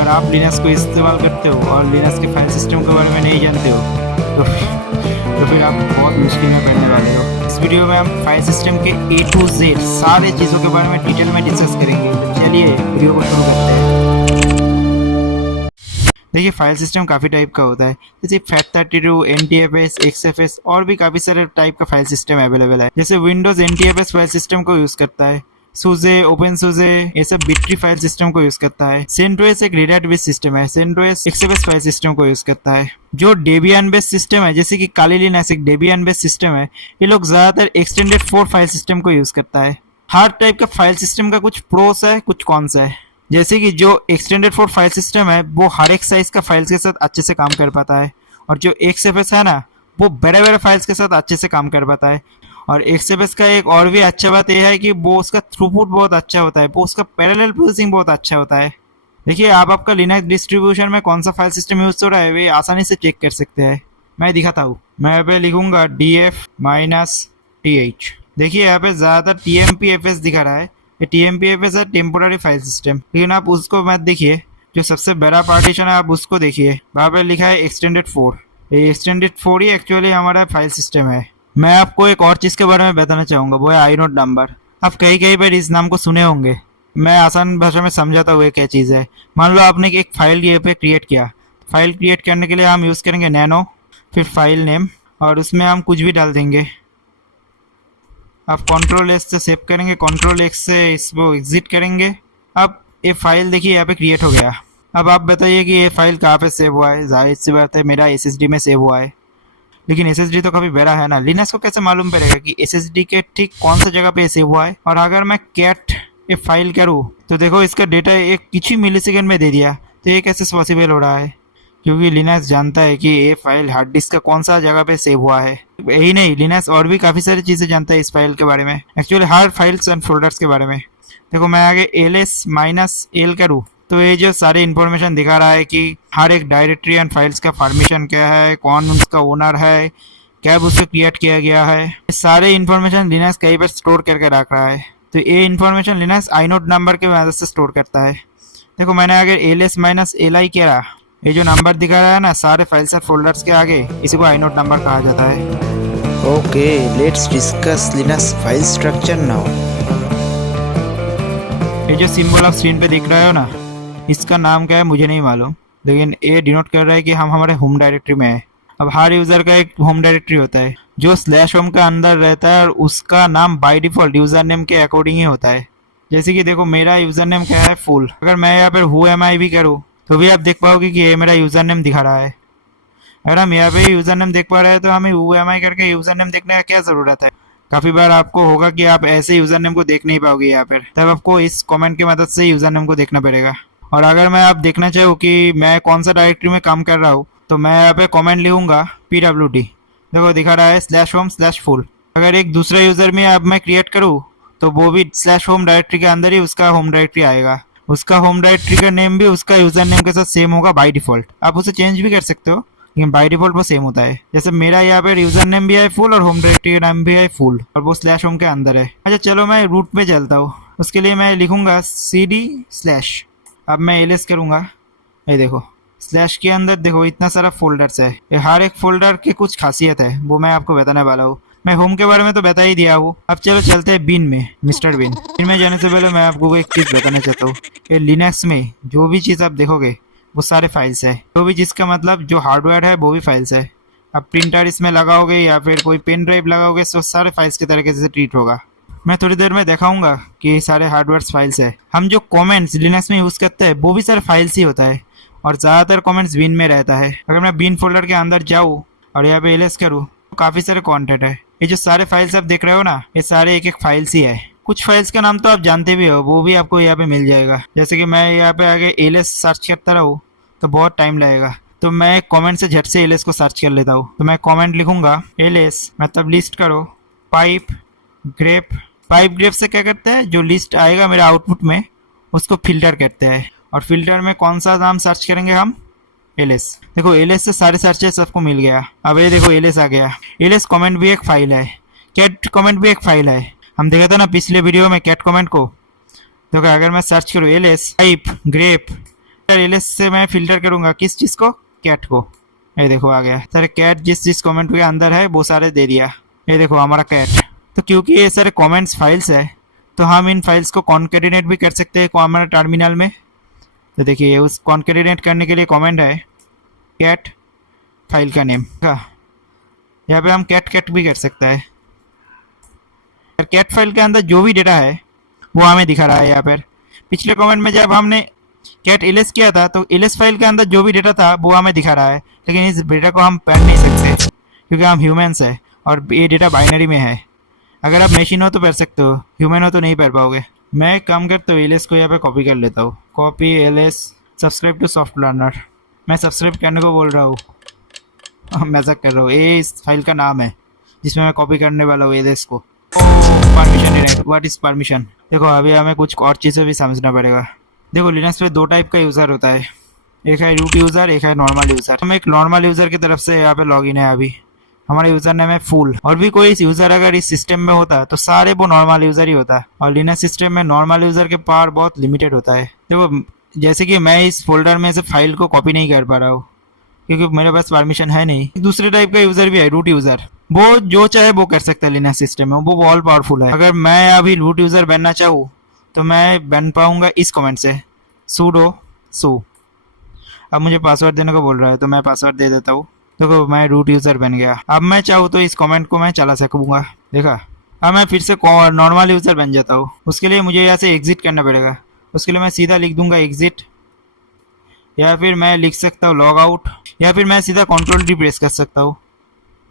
अगर आप लिनक्स को इस्तेमाल करते हो और लिनक्स के फाइल सिस्टम के बारे में नहीं जानते हो तो फिर आप बहुत मुश्किल में पड़ने वाले हो। इस वीडियो में हम फाइल सिस्टम के A to Z सारे चीज़ों के बारे में डिटेल में डिस्कस करेंगे। तो चलिए वीडियो को शुरू करते हैं। देखिए फाइल सिस्टम काफ़ी टाइप का होता है, जैसे FAT32, NTFS, XFS और भी काफ़ी सारे टाइप का फाइल सिस्टम अवेलेबल है। जैसे विंडोज़ NTFS फाइल सिस्टम को यूज़ करता है, सूजे, ओपनसूजे ये सब बिट्री फाइल सिस्टम को यूज़ करता है। सेंटोस एक रेड हैट बेस्ड सिस्टम है, सेंटोस XFS फाइल सिस्टम को यूज़ करता है। जो डेबियन बेस्ड सिस्टम है जैसे कि काली लिनक्स एक डेबियन बेस्ड सिस्टम है, ये लोग ज़्यादातर एक्सटेंडेड 4 फाइल सिस्टम को यूज़ करता है। हर टाइप का फाइल सिस्टम का कुछ प्रोस है कुछ कॉन्स है। जैसे कि जो एक्सटेंडेड 4 फाइल सिस्टम है वो हर एक साइज का फाइल्स के साथ अच्छे से काम कर पाता है, और जो XFS है ना वो बड़े बड़े फाइल्स के साथ अच्छे से काम कर पाता है। और XFS का एक और भी अच्छा बात यह है कि वो उसका थ्रूपुट बहुत अच्छा होता है, वो उसका पैरेलल प्रोसेसिंग बहुत अच्छा होता है। देखिए आप आपका लिनक्स डिस्ट्रीब्यूशन में कौन सा फाइल सिस्टम यूज हो रहा है वे आसानी से चेक कर सकते हैं। मैं दिखाता हूँ। मैं यहाँ पे लिखूंगा df-th। देखिए यहाँ पे ज़्यादातर tmpfs दिखा रहा है। ये tmpfs है टेम्पोररी फाइल सिस्टम, लेकिन आप उसको मत देखिए। जो सबसे बड़ा पार्टीशन है आप उसको देखिए, वहाँ पे लिखा है एक्सटेंडेड 4। ये एक्सटेंडेड 4 ही एक्चुअली हमारा फाइल सिस्टम है। मैं आपको एक और चीज़ के बारे में बताना चाहूँगा, वो है आइनोड नंबर। आप कई कई बार इस नाम को सुने होंगे। मैं आसान भाषा में समझाता हूँ ये क्या चीज़ है। मान लो आपने एक फाइल ये पे क्रिएट किया। फाइल क्रिएट करने के लिए हम यूज़ करेंगे नैनो, फिर फाइल नेम, और उसमें हम कुछ भी डाल देंगे। आप Ctrl+S से सेव करेंगे, Ctrl+X से इसको एग्जिट करेंगे। अब ये फाइल देखिए यहाँ पे क्रिएट हो गया। अब आप बताइए कि ये फाइल कहाँ पे सेव हुआ है। जाहिर सी बात है मेरा SSD में सेव हुआ है, लेकिन SSD तो काफ़ी बड़ा है ना। लिनक्स को कैसे मालूम पड़ेगा कि SSD के ठीक कौन सा जगह पे सेव हुआ है। और अगर मैं कैट ये फाइल करूँ तो देखो इसका डेटा एक कुछ ही मिलीसेकंड में दे दिया। तो ये कैसे पॉसिबल हो रहा है, क्योंकि लिनक्स जानता है कि ये फाइल हार्ड डिस्क का कौन सा जगह पे सेव हुआ है। यही नहीं, लिनक्स और भी काफ़ी सारी चीज़ें जानता है इस फाइल के बारे में, actually her files and folders के बारे में। देखो मैं आगे ls-l करूँ तो ये जो सारे इन्फॉर्मेशन दिखा रहा है कि हर एक डायरेक्टरी एंड फाइल्स का फॉर्मेशन क्या है, कौन उसका ओनर है, कब उसको क्रिएट किया गया है। ये सारे इन्फॉर्मेशन लिनक्स कहीं पर स्टोर करके रख रहा है। तो ये इन्फॉर्मेशन लिनक्स आइनोड नंबर की मदद से स्टोर करता है। देखो मैंने अगर ls-li किया, ये जो नंबर दिखा रहा है ना सारे फाइल्स और फोल्डर्स के आगे, इसी को आइनोड नंबर कहा जाता है। Okay, let's discuss Linux file structure now. ये जो सिंबल आप स्क्रीन पे दिख रहा है ना, इसका नाम क्या है मुझे नहीं मालूम, लेकिन ये डिनोट कर रहा है कि हम हमारे होम डायरेक्टरी में है। अब हर यूज़र का एक होम डायरेक्टरी होता है जो /होम का अंदर रहता है, और उसका नाम बाय डिफ़ॉल्ट यूज़र नेम के अकॉर्डिंग ही होता है। जैसे कि देखो मेरा यूज़र नेम क्या है, फुल। अगर मैं यहाँ पर हु एम आई भी करूँ तो भी आप देख पाओगे कि ये मेरा यूज़र नेम दिखा रहा है। अगर हम यहाँ पे यूज़र नेम देख पा रहे हैं तो हमें हु एम आई करके यूज़र नेम देखने का क्या ज़रूरत है। काफ़ी बार आपको होगा कि आप ऐसे यूज़र नेम को देख नहीं पाओगे यहाँ पर, तब आपको इस कमेंट की मदद से यूज़र नेम को देखना पड़ेगा। और अगर मैं आप देखना चाहूँ कि मैं कौन सा डायरेक्टरी में काम कर रहा हूँ तो मैं यहाँ पे कमेंट लिखूँगा pwd। देखो दिखा रहा है /home/full। अगर एक दूसरा यूज़र में अब मैं क्रिएट करूँ तो वो भी /home डायरेक्टरी के अंदर ही उसका होम डायरेक्टरी आएगा। उसका होम डायरेक्टरी का नेम भी उसका यूज़र नेम के साथ सेम होगा बाय डिफ़ॉल्ट। आप उसे चेंज भी कर सकते हो, लेकिन बाय डिफ़ॉल्ट वो सेम होता है। जैसे मेरा यहाँ पे यूज़र नेम भी है फुल और होम डायरेक्टरी का नाम भी है फुल, और वो /home के अंदर है। अच्छा चलो मैं रूट पे चलता हूँ। उसके लिए मैं लिखूँगा cd/। अब मैं ls करूँगा। ये देखो स्लैश के अंदर देखो इतना सारा फोल्डर्स है। ये हर एक फोल्डर की कुछ खासियत है, वो मैं आपको बताने वाला हूँ। मैं होम के बारे में तो बता ही दिया हूँ। अब चलो चलते हैं बिन में, मिस्टर बिन। बिन में जाने से पहले मैं आपको एक चीज़ बताना चाहता हूँ। ये लिनक्स में जो भी चीज़ आप देखोगे वो सारे फाइल्स है। जो भी चीज़ का मतलब जो हार्डवेयर है वो भी फाइल्स है। आप प्रिंटर इसमें लगाओगे या फिर कोई पेन ड्राइव लगाओगे तो सारे फाइल्स के तरीके से ट्रीट होगा। मैं थोड़ी देर में दिखाऊंगा कि सारे हार्डवेयर फाइल्स है। हम जो कमेंट्स लिनक्स में यूज़ करते हैं वो भी सारे फाइल्स ही होता है, और ज़्यादातर कमेंट्स बिन में रहता है। अगर मैं बिन फोल्डर के अंदर जाऊँ और यहाँ पे ls करूँ तो काफ़ी सारे कंटेंट है। ये जो सारे फाइल्स आप देख रहे हो ना, ये सारे एक एक फाइल्स ही है। कुछ फाइल्स का नाम तो आप जानते भी हो, वो भी आपको यहाँ पे मिल जाएगा। जैसे कि मैं यहाँ पे आगे ls सर्च करता रहूँ तो बहुत टाइम लगेगा, तो मैं कमेंट से झट से ls को सर्च कर लेता हूँ। तो मैं कमेंट लिखूंगा ls मतलब लिस्ट करो पाइप ग्रेप। पाइप ग्रेप से क्या करते हैं, जो लिस्ट आएगा मेरे आउटपुट में उसको फिल्टर करते हैं, और फिल्टर में कौन सा नाम सर्च करेंगे हम, ls। देखो ls से सारे सर्चेस सबको मिल गया। अब ये देखो ls आ गया। ls कमेंट भी एक फाइल है, कैट कमेंट भी एक फाइल है। हम देखा था ना पिछले वीडियो में कैट कमेंट को। देखो अगर मैं सर्च करूँ ls पाइप ग्रेप एलएस से मैं फिल्टर करूंगा किस चीज को, कैट को। ये देखो आ गया सारे कैट, जिस जिस कमेंट के अंदर है वो सारे दे दिया। ये देखो हमारा कैट। तो क्योंकि ये सारे कमेंट्स फाइल्स है तो हम इन फाइल्स को कॉन्केटिनेट भी कर सकते हैं हमारे टर्मिनल में। तो देखिए उस कॉन्केटिनेट करने के लिए कमेंट है कैट फाइल का नेम का, यहाँ पे हम कैट कैट भी कर सकता है। कैट फाइल के अंदर जो भी डेटा है वो हमें दिखा रहा है यहाँ पर। पिछले कमेंट में जब हमने कैट एलएस किया था तो एलएस फाइल के अंदर जो भी डेटा था वो हमें दिखा रहा है, लेकिन इस डेटा को हम पढ़ नहीं सकते क्योंकि हम ह्यूमंस है और ये डेटा बाइनरी में है। अगर आप मशीन हो तो पढ़ सकते हो, ह्यूमन हो तो नहीं पढ़ पाओगे। मैं एक काम करता हूँ, एलएस को यहाँ पे कॉपी कर लेता हूँ। Copy LS, subscribe to soft learner. मैं सब्सक्राइब करने को बोल रहा हूँ, मजाक कर रहा हूँ। ये इस फाइल का नाम है जिसमें मैं कॉपी करने वाला हूँ एलएस को। Permission denied. What is permission? देखो अभी हमें कुछ और चीज़ें भी समझना पड़ेगा। देखो लिनक्स पे दो टाइप का यूज़र होता है, एक है रूट यूज़र, एक है नॉर्मल यूज़र। हम एक नॉर्मल यूज़र की तरफ से यहाँ पे लॉगिन है। अभी हमारा यूज़र नेम है फूल, और भी कोई यूज़र अगर इस सिस्टम में होता तो सारे वो नॉर्मल यूज़र ही होता। और लिनक्स सिस्टम में नॉर्मल यूज़र के पावर बहुत लिमिटेड होता है। देखो जैसे कि मैं इस फोल्डर में से फाइल को कॉपी नहीं कर पा रहा हूँ क्योंकि मेरे पास परमिशन है नहीं। दूसरे टाइप का यूज़र भी है, रूट यूज़र। वो जो चाहे वो कर सकता है लिनक्स सिस्टम में, वो ऑल पावरफुल है। अगर मैं अभी रूट यूज़र बनना चाहूँ तो मैं बन पाऊंगा इस कमेंट से, sudo su। अब मुझे पासवर्ड देने को बोल रहा है तो मैं पासवर्ड दे देता हूँ। देखो मैं रूट यूज़र बन गया। अब मैं चाहूँ तो इस कमेंट को मैं चला सकूँगा। देखा, अब मैं फिर से नॉर्मल यूज़र बन जाता हूँ। उसके लिए मुझे यहाँ से एग्जिट करना पड़ेगा। उसके लिए मैं सीधा लिख दूंगा एग्जिट, या फिर मैं लिख सकता हूँ लॉग आउट, या फिर मैं सीधा कंट्रोल डी प्रेस कर सकता हूँ।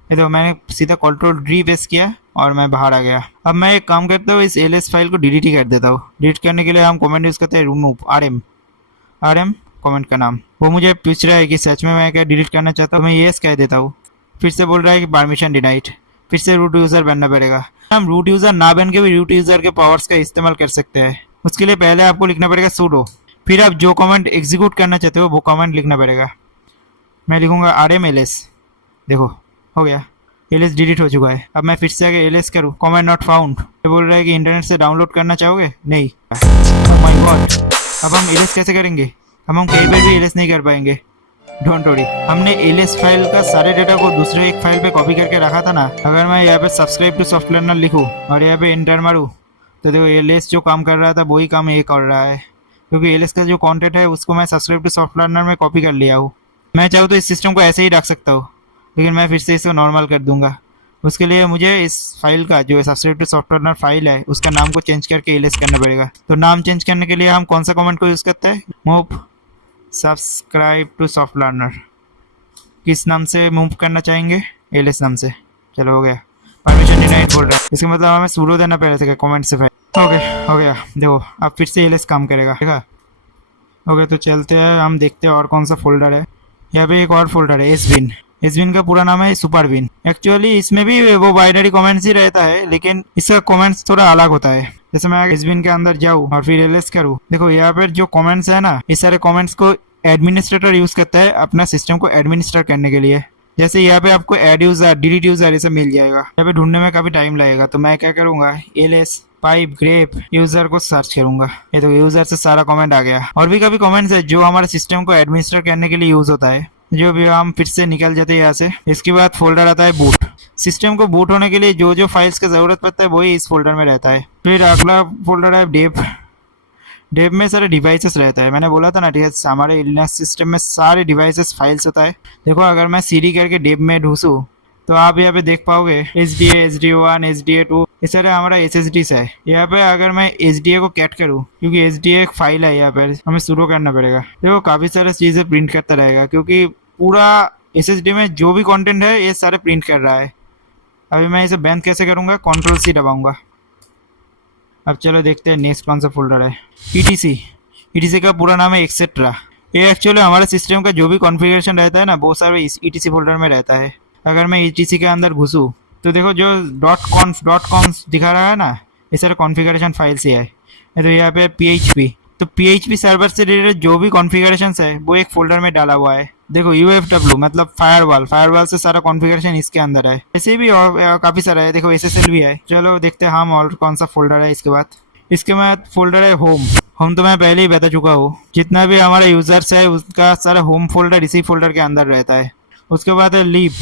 ये तो मैंने सीधा कंट्रोल डी प्रेस किया और मैं बाहर आ गया। अब मैं एक काम करता हूँ, इस एलएस फाइल को डिलीट ही कर देता हूँ। डिलीट करने के लिए हम कमेंट यूज़ करते हैं रिमूव rm कमेंट का नाम। वो मुझे पूछ रहा है कि सच में मैं क्या डिलीट करना चाहता हूँ, मैं येस कह देता हूँ। फिर से बोल रहा है कि परमिशन डिनाइड, फिर से रूट यूज़र बनना पड़ेगा। हम रूट यूज़र ना बन के भी रूट यूज़र के पावर्स का इस्तेमाल कर सकते हैं। उसके लिए पहले आपको लिखना पड़ेगा sudo, फिर आप जो कमेंट एग्जीक्यूट करना चाहते हो वो कमेंट लिखना पड़ेगा। मैं लिखूंगा rm ls। देखो हो गया, एलएस डिलीट हो चुका है। अब मैं फिर से अगर एलएस करूँ, कमेंट नॉट फाउंड, ये बोल रहा है कि इंटरनेट से डाउनलोड करना चाहोगे, नहीं। oh my God, अब हम एलएस कैसे करेंगे? हम कहीं पर भी एलएस नहीं कर पाएंगे। डोंट वरी, हमने एलएस फाइल का सारे डेटा को दूसरे एक फाइल पे कॉपी करके रखा था ना। अगर मैं यहाँ पे सब्सक्राइब टू सॉफ्ट लर्नर लिखूँ और यहाँ पे एंटर मारूँ तो देखो एलएस जो काम कर रहा था वही काम ये कर रहा है, क्योंकि एलएस का जो कॉन्टेंट है उसको मैं सब्सक्राइब टू सॉफ्ट लर्नर में कॉपी कर लिया हूँ। मैं चाहूँ तो इस सिस्टम को ऐसे ही रख सकता हूँ, लेकिन मैं फिर से इसको नॉर्मल कर दूंगा। उसके लिए मुझे इस फाइल का जो subscribe to soft learner file है उसका नाम को चेंज करके एलएस करना पड़ेगा। तो नाम चेंज करने के लिए हम कौन सा कमेंट को यूज़ करते हैं? Move subscribe to soft learner. किस नाम से मूव करना चाहेंगे? एलएस नाम से। चलो हो गया। परमिशन डिनाइड बोल रहा है, इसका मतलब हमें sudo देना पड़ेगा था कमेंट से। ओके हो गया। देखो अब फिर से एलएस काम करेगा, देखा। ओके तो चलते हैं, हम देखते हैं और कौन सा फोल्डर है। यहाँ पे एक और फोल्डर है एसबिन। एसबिन का पूरा नाम है सुपरबिन। एक्चुअली इसमें भी वो बाइनरी कमेंट्स ही रहता है, लेकिन इसका कमेंट्स थोड़ा अलग होता है। जैसे मैं एसबिन के अंदर जाऊँ और फिर एलएस करूँ, देखो यहाँ पर जो कमेंट्स है ना, इस सारे कमेंट्स को एडमिनिस्ट्रेटर यूज करता है अपना सिस्टम को एडमिनिस्ट्रेट करने के लिए। जैसे यहाँ पे आपको एड यूजर, डिलीट यूजर ये सब मिल जाएगा। यहाँ पे ढूंढने में काफी टाइम लगेगा, तो मैं क्या करूंगा, एलएस पाइप ग्रेप यूजर को सर्च करूंगा। ये तो यूजर से सारा कमेंट आ गया। और भी काफी कमेंट्स है जो हमारे सिस्टम को एडमिनिस्ट्रेट करने के लिए यूज होता है, जो भी हम फिर से निकल जाते हैं यहाँ से। इसके बाद फोल्डर आता है बूट। सिस्टम को बूट होने के लिए जो जो फाइल्स की जरूरत पड़ता है वही इस फोल्डर में रहता है। फिर अगला फोल्डर है डेव। डेव में सारे डिवाइसेस रहता है। मैंने बोला था ना, ठीक है, हमारे लिनक्स सिस्टम में सारे डिवाइसेस फाइल्स होता है। देखो अगर मैं सीडी करके डेव में ढूंसूँ तो आप यहाँ पे देख पाओगे HDA, HDA1, HDA2 ये सारे हमारा SSDs है। यहाँ पे अगर मैं HDA को कैट करूँ, क्योंकि HDA एक फाइल है, यहाँ पर हमें शुरू करना पड़ेगा। देखो काफ़ी सारी चीज़ें प्रिंट करता रहेगा, क्योंकि पूरा SSD में जो भी कंटेंट है ये सारे प्रिंट कर रहा है। अभी मैं इसे बैन कैसे करूँगा, Ctrl+C दबाऊँगा। अब चलो देखते हैं नेक्स्ट कौन सा फोल्डर है। ETC का पूरा नाम है एक्सेट्रा। ये एक्चुअली हमारे सिस्टम का जो भी कॉन्फ़िगरेशन रहता है ना, वो सारे इस ETC फोल्डर में रहता है। अगर मैं ETC के अंदर घुसूँ तो देखो जो .conf दिखा रहा है ना, ये सारे कॉन्फ़िगरेशन फाइल्स ही है। तो यहाँ पे PHP, तो PHP सर्वर से रिलेटेड जो भी कॉन्फ़िगरेशंस है वो एक फोल्डर में डाला हुआ है। देखो UFW मतलब फायरवॉल से सारा कॉन्फ़िगरेशन इसके अंदर है। ऐसे भी और काफ़ी सारा है। देखो SSL भी है। चलो देखते हैं हम और कौन सा फोल्डर है। इसके बाद फोल्डर है होम तो मैं पहले ही बता चुका हूँ, जितना भी हमारा यूजर्स है उसका सारा होम फोल्डर इसी फोल्डर के अंदर रहता है। उसके बाद है लीव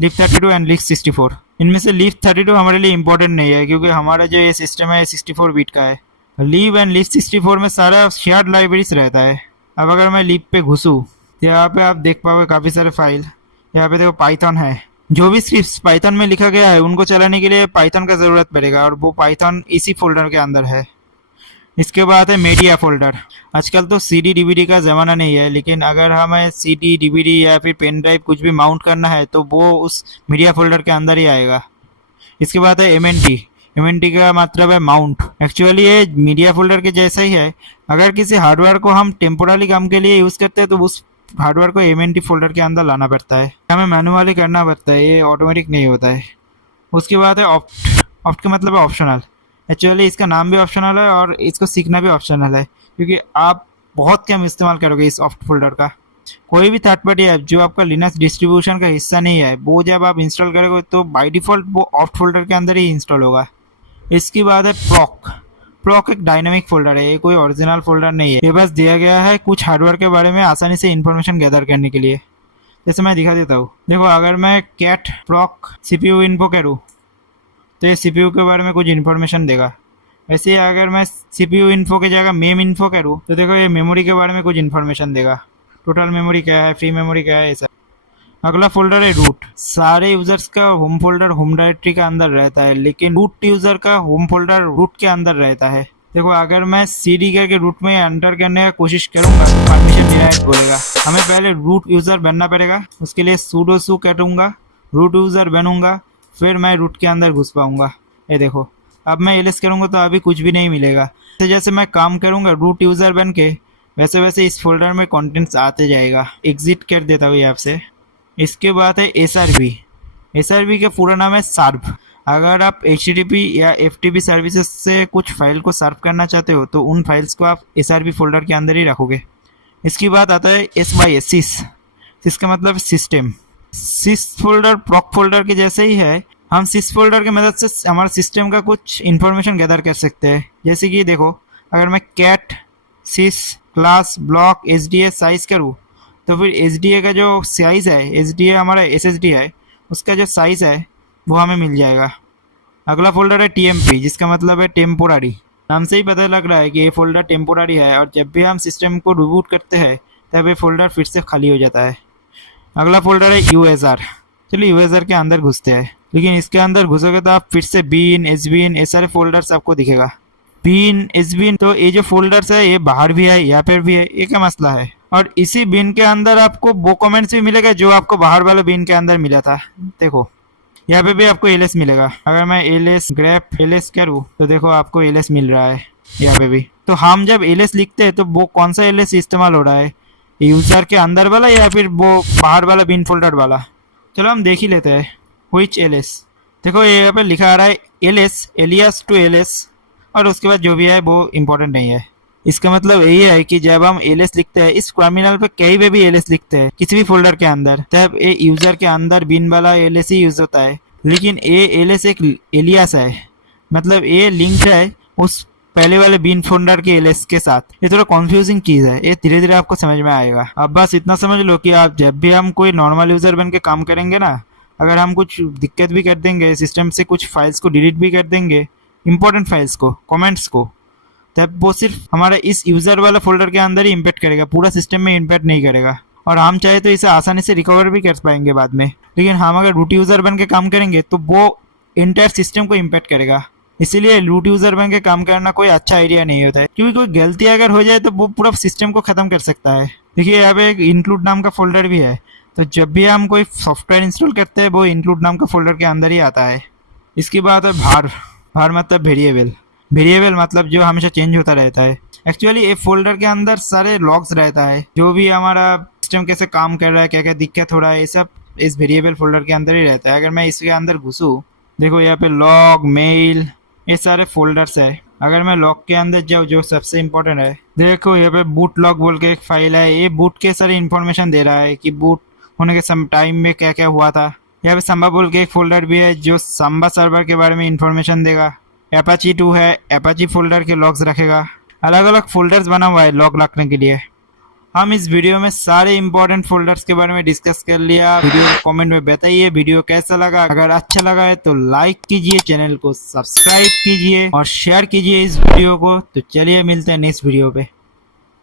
32 एंड लीव 64। इनमें से लीव 32 हमारे लिए इंपॉर्टेंट नहीं है क्योंकि हमारा जो ये सिस्टम है 64 बीट का है। लीव एंड लीव 64 में सारा शेयर्ड लाइब्रेरीज रहता है। अब अगर मैं लीव पे घुसूँ तो यहाँ पे आप देख पाओगे काफ़ी सारे फाइल। यहाँ पे देखो पाइथन है, जो भी स्क्रिप्ट पाइथन में लिखा गया है उनको चलाने के लिए पाइथन का ज़रूरत पड़ेगा और वो पाइथन इसी फोल्डर के अंदर है। इसके बाद है मीडिया फोल्डर। आजकल तो सीडी डीवीडी का ज़माना नहीं है, लेकिन अगर हमें सीडी डीवीडी या फिर पेन ड्राइव कुछ भी माउंट करना है तो वो उस मीडिया फोल्डर के अंदर ही आएगा। इसके बाद है एमएनटी का मतलब है माउंट। एक्चुअली ये मीडिया फोल्डर के जैसा ही है। अगर किसी हार्डवेयर को हम टेम्पोरली काम के लिए यूज़ करते हैं तो उस हार्डवेयर को एमएनटी फोल्डर के अंदर लाना पड़ता है, हमें मैनुअली करना पड़ता है, ये ऑटोमेटिक नहीं होता है। उसके बाद है ऑप्ट का मतलब है ऑप्शनल। एक्चुअली इसका नाम भी ऑप्शनल है और इसको सीखना भी ऑप्शनल है क्योंकि आप बहुत कम इस्तेमाल करोगे इस ऑप्ट फोल्डर का। कोई भी थर्ड पार्टी ऐप जो आपका लिनक्स डिस्ट्रीब्यूशन का हिस्सा नहीं है वो जब आप इंस्टॉल करोगे तो बाय डिफ़ॉल्ट वो ऑप्ट फोल्डर के अंदर ही इंस्टॉल होगा। इसके बाद है प्रॉक एक डायनामिक फोल्डर है, ये कोई ओरिजिनल फोल्डर नहीं है, ये बस दिया गया है कुछ हार्डवेयर के बारे में आसानी से इन्फॉर्मेशन गैदर करने के लिए। जैसे मैं दिखा देता हूँ, देखो अगर मैं कैट प्रॉक CPU इन्फो करूँ तो ये CPU के बारे में कुछ इन्फॉर्मेशन देगा। ऐसे ही अगर मैं CPU इन्फो की जगह मेम इन्फो करूँ तो देखो ये मेमोरी के बारे में कुछ इन्फॉर्मेशन देगा, टोटल मेमोरी क्या है, फ्री मेमोरी क्या है, ऐसा। अगला फोल्डर है रूट। सारे यूजर्स का होम फोल्डर होम डायरेक्टरी का अंदर रहता है, लेकिन रूट यूजर का होम फोल्डर रूट के अंदर रहता है। देखो अगर मैं CD करके रूट में एंटर करने का कोशिश करूंगा तो परमिशन डिनाइड बोलेगा। हमें पहले रूट यूजर बनना पड़ेगा, उसके लिए sudo su करूंगा, रूट यूजर बनूंगा, फिर मैं रूट के अंदर घुस पाऊंगा। ये देखो अब मैं ls करूंगा तो अभी कुछ भी नहीं मिलेगा। तो जैसे मैं काम करूंगा रूट यूजर बन के वैसे वैसे इस फोल्डर में कंटेंट्स आते जाएगा। एग्जिट कर देता हूँ यहाँ से। इसके बाद है SRV का पूरा नाम है सर्व। अगर आप HTTP या FTP सर्विसेज से कुछ फाइल को सर्व करना चाहते हो तो उन फाइल्स को आप SRV फोल्डर के अंदर ही रखोगे। इसके बाद आता है sys का मतलब सिस्टम। sys फोल्डर प्रॉक फोल्डर के जैसे ही है। हम sys फोल्डर की मदद से हमारे सिस्टम का कुछ इन्फॉर्मेशन गैदर कर सकते हैं। जैसे कि देखो अगर मैं cat sys class block SDA size करूँ तो फिर SDA का जो साइज़ है, SDA हमारा SSD है, उसका जो साइज़ है वो हमें मिल जाएगा। अगला फोल्डर है TMP जिसका मतलब है टेम्पोरारी। नाम से ही पता लग रहा है कि ये फोल्डर टेम्पोरारी है और जब भी हम सिस्टम को रिबूट करते हैं तब ये फोल्डर फिर से खाली हो जाता है। अगला फोल्डर है USR। चलिए USR के अंदर घुसते हैं, लेकिन इसके अंदर घुसोगे तो आप फिर से बीन SBin ये सारे फोल्डर्स आपको दिखेगा। बीन SBin तो ये जो फोल्डर्स है ये बाहर भी है यहाँ पर भी है, ये क्या मसला है। और इसी बिन के अंदर आपको वो कमेंट्स भी मिलेगा जो आपको बाहर वाले बिन के अंदर मिला था। देखो यहाँ पे भी आपको ls मिलेगा। अगर मैं ls grep ls करूँ तो देखो आपको ls मिल रहा है यहाँ पे भी। तो हम जब ls लिखते हैं तो वो कौन सा ls इस्तेमाल हो रहा है, यूजर के अंदर वाला या फिर वो बाहर वाला बिन फोल्डर वाला। चलो हम देख ही लेते हैं which ls। देखो यहाँ पे लिखा आ रहा है ls alias to ls और उसके बाद जो भी है वो इम्पोर्टेंट नहीं है। इसका मतलब यही है कि जब हम ls लिखते हैं इस टर्मिनल पे कहीं पे भी ls लिखते हैं किसी भी फोल्डर के अंदर तब ये यूजर के अंदर बिन वाला ls ही यूज होता है। लेकिन ये ls एक एलियास है, मतलब ये लिंक है उस पहले वाले बिन फोल्डर के ls के साथ। ये थोड़ा कॉन्फ्यूजिंग चीज़ है, ये धीरे धीरे आपको समझ में आएगा। अब बस इतना समझ लो कि आप जब भी हम कोई नॉर्मल यूजर बन के काम करेंगे ना, अगर हम कुछ दिक्कत भी कर देंगे सिस्टम से, कुछ फाइल्स को डिलीट भी कर देंगे, इंपॉर्टेंट फाइल्स को, कमेंट्स को, तब वो सिर्फ हमारा इस यूज़र वाला फोल्डर के अंदर ही इम्पैक्ट करेगा, पूरा सिस्टम में इम्पैक्ट नहीं करेगा। और हम चाहे तो इसे आसानी से रिकवर भी कर पाएंगे बाद में, लेकिन हम अगर रूट यूज़र बन के काम करेंगे तो वो इंटायर सिस्टम को इम्पैक्ट करेगा। इसीलिए रूट यूज़र बन के काम करना कोई अच्छा आइडिया नहीं होता है, क्योंकि कोई गलती अगर हो जाए तो वो पूरा सिस्टम को ख़त्म कर सकता है। देखिए यहाँ पे एक इंक्लूड नाम का फोल्डर भी है, तो जब भी हम कोई सॉफ्टवेयर इंस्टॉल करते हैं वो इंक्लूड नाम का फोल्डर के अंदर ही आता है। इसके बाद है भार मतलब वेरिएबल मतलब जो हमेशा चेंज होता रहता है। एक्चुअली ये फोल्डर के अंदर सारे लॉग्स रहता है, जो भी हमारा सिस्टम कैसे काम कर रहा है, क्या क्या दिक्कत हो रहा है, ये सब इस वेरिएबल फोल्डर के अंदर ही रहता है। अगर मैं इसके अंदर घुसूँ, देखो यहाँ पे लॉग, मेल, ये सारे फोल्डर्स है। अगर मैं लॉग के अंदर जाऊँ जो सबसे इम्पोर्टेंट है, देखो यहाँ पे बूट लॉग बोल के एक फाइल है, ये बूट के सारे इन्फॉर्मेशन दे रहा है कि बूट होने के सम टाइम में क्या क्या हुआ था। यहाँ पे संबा बोल के एक फोल्डर भी है जो संबा सर्वर के बारे में इन्फॉर्मेशन देगा। एपाची 2 है, एपाची फोल्डर के लॉग्स रखेगा। अलग अलग फोल्डर्स बना हुआ है लॉक रखने के लिए। हम इस वीडियो में सारे इंपॉर्टेंट फोल्डर्स के बारे में डिस्कस कर लिया। वीडियो को कमेंट में बताइए वीडियो कैसा लगा। अगर अच्छा लगा है तो लाइक कीजिए, चैनल को सब्सक्राइब कीजिए और शेयर कीजिए इस वीडियो को। तो चलिए मिलते हैं नेक्स्ट वीडियो पे।